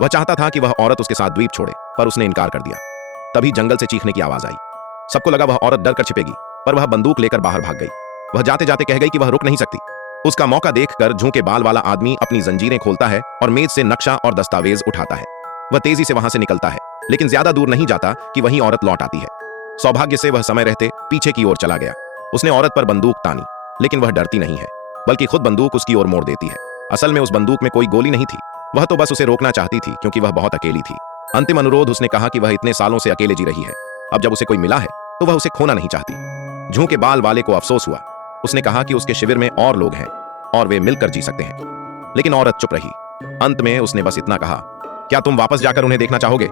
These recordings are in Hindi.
वह चाहता था कि वह औरत उसके साथ द्वीप छोड़े, पर उसने इनकार कर दिया। तभी जंगल से चीखने की आवाज आई। सबको लगा वह औरत डर कर छिपेगी, पर वह बंदूक लेकर बाहर भाग गई। वह जाते जाते कह गई कि वह रुक नहीं सकती। उसका मौका देखकर झूके बाल वाला आदमी अपनी जंजीरें खोलता है और मेज से नक्शा और दस्तावेज उठाता है। वह तेजी से वहां से निकलता है, लेकिन ज्यादा दूर नहीं जाता कि वही औरत लौट आती है। सौभाग्य से वह समय रहते पीछे की ओर चला गया। उसने औरत पर बंदूक तानी, लेकिन वह डरती नहीं है, बल्कि खुद बंदूक उसकी ओर मोड़ देती है। असल में उस बंदूक में कोई गोली नहीं थी, वह तो बस उसे रोकना चाहती थी, क्योंकि वह बहुत अकेली थी। अंतिम अनुरोध उसने कहा कि वह इतने सालों से अकेले जी रही है, अब जब उसे कोई मिला है तो वह उसे खोना नहीं चाहती। झूके बाल वाले को अफसोस हुआ। उसने कहा कि उसके शिविर में और लोग हैं और वे मिलकर जी सकते हैं, लेकिन औरत चुप रही। अंत में उसने बस इतना कहा, क्या तुम वापस जाकर उन्हें देखना चाहोगे?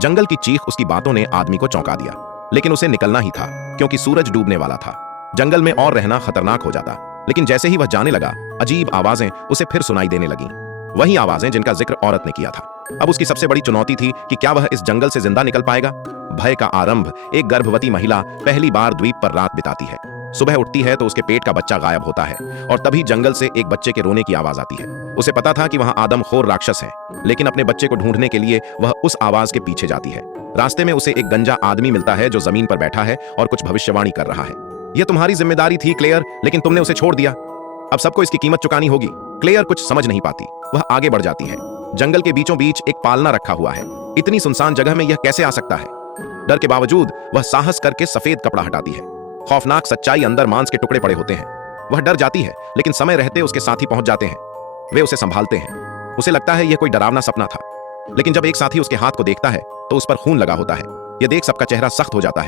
जंगल की चीख उसकी बातों ने आदमी को चौंका दिया, लेकिन उसे निकलना ही था, क्योंकि सूरज डूबने वाला था। जंगल में और रहना खतरनाक हो जाता। लेकिन जैसे ही वह जाने लगा, अजीब आवाजें उसे फिर सुनाई देने लगीं। वही आवाजें जिनका जिक्र औरत ने किया था। अब उसकी सबसे बड़ी चुनौती थी कि क्या वह इस जंगल से जिंदा निकल पाएगा। भय का आरंभ, एक गर्भवती महिला पहली बार द्वीप पर रात बिताती है। सुबह उठती है तो उसके पेट का बच्चा गायब होता है, और तभी जंगल से एक बच्चे के रोने की आवाज आती है। उसे पता था कि वहां आदमखोर राक्षस हैं, लेकिन अपने बच्चे को ढूंढने के लिए वह उस आवाज के पीछे जाती है। रास्ते में उसे एक गंजा आदमी मिलता है जो जमीन पर बैठा है और कुछ भविष्यवाणी कर रहा है। यह तुम्हारी जिम्मेदारी थी क्लेयर, लेकिन तुमने उसे छोड़ दिया। अब सबको इसकी कीमत चुकानी होगी। क्लेयर कुछ समझ नहीं पाती। वह आगे बढ़ जाती है। जंगल के बीचों बीच एक पालना रखा हुआ है। इतनी सुनसान जगह में यह कैसे आ सकता है? डर के बावजूद वह साहस करके सफेद कपड़ा हटाती है। खौफनाक सच्चाई अंदर मांस के टुकड़े पड़े होते हैं। वह डर जाती है, लेकिन समय रहते उसके साथी पहुंच जाते हैं। वे उसे संभालते हैं। उसे लगता है यह कोई डरावना सपना था, लेकिन जब एक साथी उसके हाथ को देखता है तो उस पर खून लगा होता है। यह देख सबका चेहरा सख्त हो जाता है।